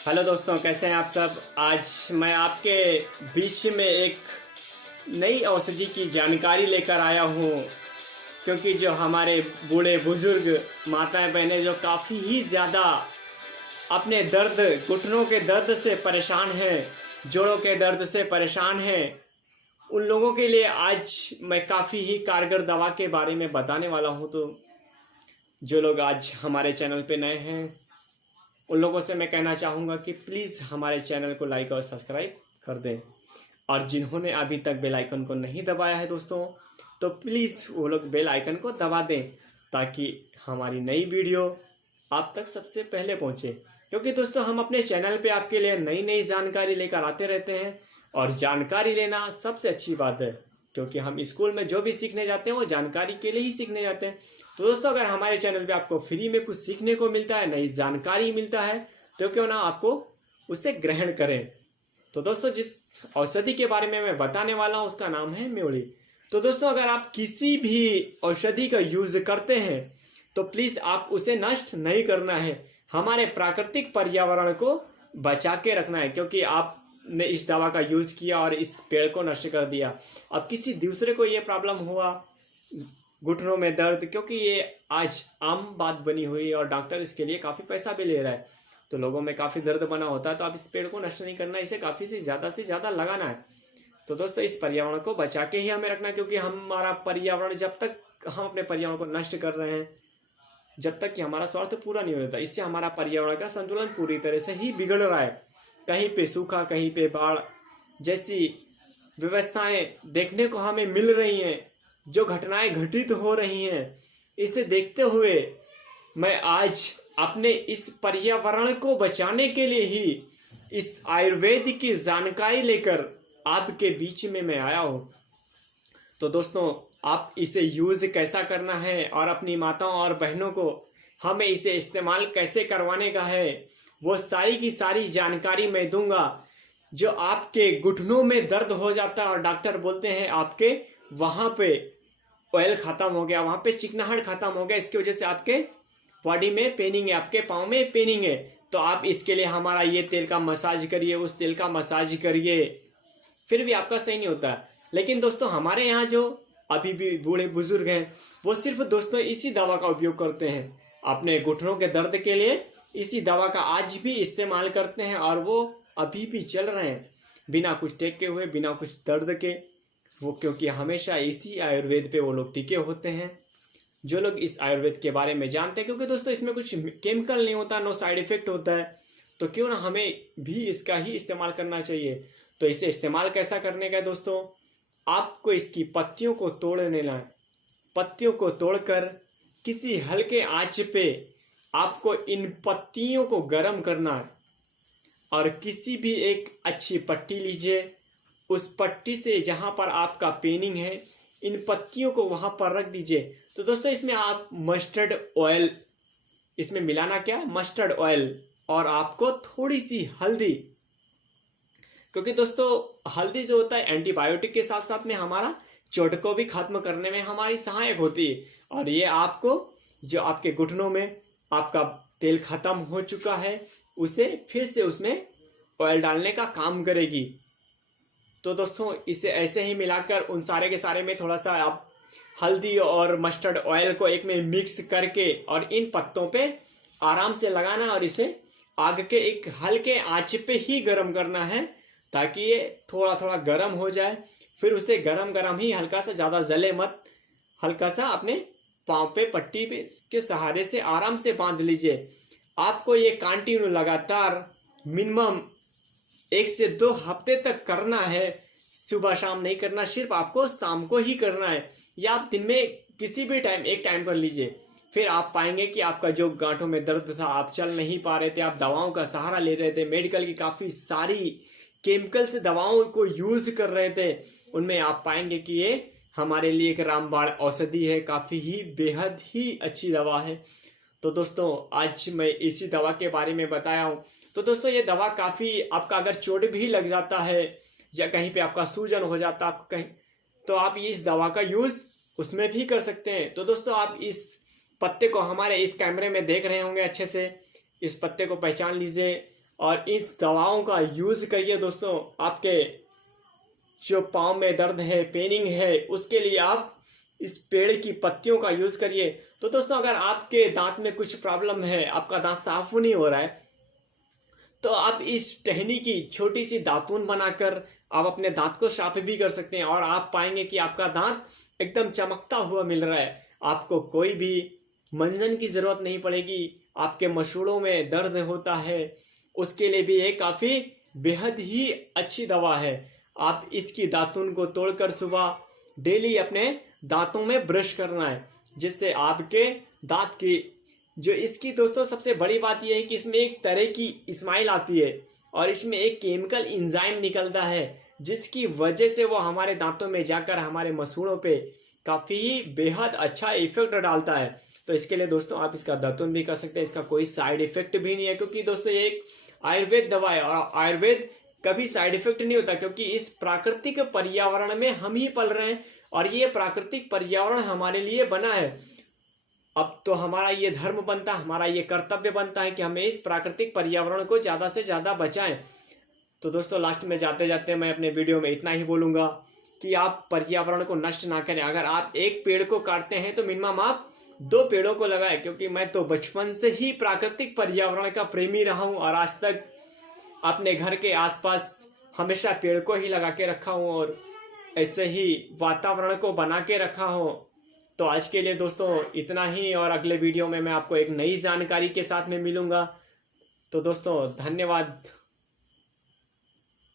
Hello दोस्तों, कैसे हैं आप सब। आज मैं आपके बीच में एक नई औषधि की जानकारी लेकर आया हूँ, क्योंकि जो हमारे बूढ़े बुजुर्ग माताएं बहनें जो काफ़ी ही ज़्यादा अपने दर्द घुटनों के दर्द से परेशान हैं, जोड़ों के दर्द से परेशान हैं, उन लोगों के लिए आज मैं काफ़ी ही कारगर दवा के बारे में बताने वाला हूँ। तो जो लोग आज हमारे चैनल पे नए हैं उन लोगों से मैं कहना चाहूँगा कि प्लीज़ हमारे चैनल को लाइक और सब्सक्राइब कर दें, और जिन्होंने अभी तक बेल आइकन को नहीं दबाया है दोस्तों, तो प्लीज़ वो लोग बेल आइकन को दबा दें ताकि हमारी नई वीडियो आप तक सबसे पहले पहुँचे। क्योंकि दोस्तों हम अपने चैनल पे आपके लिए नई नई जानकारी लेकर आते रहते हैं, और जानकारी लेना सबसे अच्छी बात है, क्योंकि हम स्कूल में जो भी सीखने जाते हैं वो जानकारी के लिए ही सीखने जाते हैं। तो दोस्तों अगर हमारे चैनल पे आपको फ्री में कुछ सीखने को मिलता है, नई जानकारी मिलता है, तो क्यों ना आपको उसे ग्रहण करें। तो दोस्तों जिस औषधि के बारे में मैं बताने वाला हूँ उसका नाम है म्योली। तो दोस्तों अगर आप किसी भी औषधि का यूज़ करते हैं तो प्लीज़ आप उसे नष्ट नहीं करना है, हमारे प्राकृतिक पर्यावरण को बचा के रखना है। क्योंकि आपने इस दवा का यूज़ किया और इस पेड़ को नष्ट कर दिया, अब किसी दूसरे को ये प्रॉब्लम हुआ, घुटनों में दर्द, क्योंकि ये आज आम बात बनी हुई है और डॉक्टर इसके लिए काफ़ी पैसा भी ले रहा है, तो लोगों में काफ़ी दर्द बना होता है। तो आप इस पेड़ को नष्ट नहीं करना, इसे काफ़ी से ज़्यादा लगाना है। तो दोस्तों इस पर्यावरण को बचा के ही हमें रखना, क्योंकि हमारा पर्यावरण, जब तक हम अपने पर्यावरण को नष्ट कर रहे हैं, जब तक कि हमारा स्वार्थ पूरा नहीं होता, इससे हमारा पर्यावरण का संतुलन पूरी तरह से ही बिगड़ रहा है। कहीं पे सूखा, कहीं पे बाढ़ जैसी व्यवस्थाएं देखने को हमें मिल रही हैं, जो घटनाएं घटित हो रही हैं, इसे देखते हुए मैं आज अपने इस पर्यावरण को बचाने के लिए ही इस आयुर्वेद की जानकारी लेकर आपके बीच में मैं आया हूँ। तो दोस्तों आप इसे यूज़ कैसा करना है और अपनी माताओं और बहनों को हमें इसे इस्तेमाल कैसे करवाने का है, वो सारी की सारी जानकारी मैं दूंगा। जो आपके घुटनों में दर्द हो जाता है और डॉक्टर बोलते हैं आपके वहाँ पे ऑयल ख़त्म हो गया, वहाँ पे चिकनाहट ख़त्म हो गया, इसकी वजह से आपके बॉडी में पेनिंग है, आपके पाँव में पेनिंग है, तो आप इसके लिए हमारा ये तेल का मसाज करिए, उस तेल का मसाज करिए, फिर भी आपका सही नहीं होता। लेकिन दोस्तों हमारे यहाँ जो अभी भी बूढ़े बुजुर्ग हैं वो सिर्फ दोस्तों इसी दवा का उपयोग करते हैं अपने घुटनों के दर्द के लिए, इसी दवा का आज भी इस्तेमाल करते हैं, और वो अभी भी चल रहे हैं बिना कुछ टेके हुए, बिना कुछ दर्द के, वो क्योंकि हमेशा इसी आयुर्वेद पे वो लोग टिके होते हैं। जो लोग इस आयुर्वेद के बारे में जानते हैं, क्योंकि दोस्तों इसमें कुछ केमिकल नहीं होता, नो साइड इफेक्ट होता है, तो क्यों ना हमें भी इसका ही इस्तेमाल करना चाहिए। तो इसे इस्तेमाल कैसा करने का है दोस्तों, आपको इसकी पत्तियों को तोड़ लेना है। पत्तियों को तोड़कर किसी हल्के आंच पे आपको इन पत्तियों को गर्म करना है, और किसी भी एक अच्छी पट्टी लीजिए, उस पट्टी से जहाँ पर आपका पेनिंग है इन पत्तियों को वहाँ पर रख दीजिए। तो दोस्तों इसमें आप मस्टर्ड ऑयल, इसमें मिलाना क्या है, मस्टर्ड ऑयल, और आपको थोड़ी सी हल्दी, क्योंकि दोस्तों हल्दी जो होता है एंटीबायोटिक के साथ साथ में हमारा चोट को भी खत्म करने में हमारी सहायक होती है, और ये आपको जो आपके घुटनों में आपका तेल खत्म हो चुका है उसे फिर से उसमें ऑयल डालने का काम करेगी। तो दोस्तों इसे ऐसे ही मिलाकर उन सारे के सारे में थोड़ा सा आप हल्दी और मस्टर्ड ऑयल को एक में मिक्स करके और इन पत्तों पे आराम से लगाना, और इसे आग के एक हल्के आंच पे ही गर्म करना है ताकि ये थोड़ा थोड़ा गर्म हो जाए। फिर उसे गरम गरम ही, हल्का सा, ज़्यादा जले मत, हल्का सा अपने पाँव पे पट्टी पे के सहारे से आराम से बांध लीजिए। आपको ये कंटिन्यू लगातार मिनिमम 1 से 2 हफ्ते तक करना है। सुबह शाम नहीं करना, सिर्फ आपको शाम को ही करना है, या आप दिन में किसी भी टाइम एक टाइम कर लीजिए। फिर आप पाएंगे कि आपका जो गांठों में दर्द था, आप चल नहीं पा रहे थे, आप दवाओं का सहारा ले रहे थे, मेडिकल की काफ़ी सारी केमिकल से दवाओं को यूज़ कर रहे थे, उनमें आप पाएंगे कि ये हमारे लिए एक रामबाण औषधि है, काफ़ी ही बेहद ही अच्छी दवा है। तो दोस्तों आज मैं इसी दवा के बारे में बताया हूँ। तो दोस्तों ये दवा काफ़ी, आपका अगर चोट भी लग जाता है या कहीं पे आपका सूजन हो जाता है कहीं, तो आप इस दवा का यूज़ उसमें भी कर सकते हैं। तो दोस्तों आप इस पत्ते को हमारे इस कैमरे में देख रहे होंगे अच्छे से, इस पत्ते को पहचान लीजिए और इस दवाओं का यूज़ करिए दोस्तों। आपके जो पाँव में दर्द है, पेनिंग है, उसके लिए आप इस पेड़ की पत्तियों का यूज़ करिए। तो दोस्तों अगर आपके दांत में कुछ प्रॉब्लम है, आपका दांत साफ नहीं हो रहा है, तो आप इस टहनी की छोटी सी दातून बनाकर आप अपने दांत को साफ भी कर सकते हैं और आप पाएंगे कि आपका दांत एकदम चमकता हुआ मिल रहा है। आपको कोई भी मंजन की ज़रूरत नहीं पड़ेगी। आपके मसूड़ों में दर्द होता है, उसके लिए भी ये काफ़ी बेहद ही अच्छी दवा है। आप इसकी दातून को तोड़कर सुबह डेली अपने दांतों में ब्रश करना है, जिससे आपके दांत की जो इसकी दोस्तों सबसे बड़ी बात यह है कि इसमें एक तरह की स्माइल आती है और इसमें एक केमिकल एंजाइम निकलता है, जिसकी वजह से वो हमारे दांतों में जाकर हमारे मसूड़ों पे काफ़ी बेहद अच्छा इफेक्ट डालता है। तो इसके लिए दोस्तों आप इसका दातून भी कर सकते हैं। इसका कोई साइड इफेक्ट भी नहीं है, क्योंकि दोस्तों ये एक आयुर्वेद दवा है और आयुर्वेद कभी साइड इफेक्ट नहीं होता, क्योंकि इस प्राकृतिक पर्यावरण में हम ही पल रहे हैं और ये प्राकृतिक पर्यावरण हमारे लिए बना है। अब तो हमारा ये धर्म बनता है, हमारा ये कर्तव्य बनता है कि हमें इस प्राकृतिक पर्यावरण को ज़्यादा से ज़्यादा बचाएं। तो दोस्तों लास्ट में जाते जाते मैं अपने वीडियो में इतना ही बोलूँगा कि आप पर्यावरण को नष्ट ना करें। अगर आप एक पेड़ को काटते हैं तो मिनिमम आप 2 पेड़ों को लगाएं, क्योंकि मैं तो बचपन से ही प्राकृतिक पर्यावरण का प्रेमी रहा हूँ और आज तक अपने घर के आसपास हमेशा पेड़ को ही लगा के रखा हूँ और ऐसे ही वातावरण को बना के रखा हूँ। तो आज के लिए दोस्तों इतना ही, और अगले वीडियो में मैं आपको एक नई जानकारी के साथ में मिलूँगा। तो दोस्तों धन्यवाद।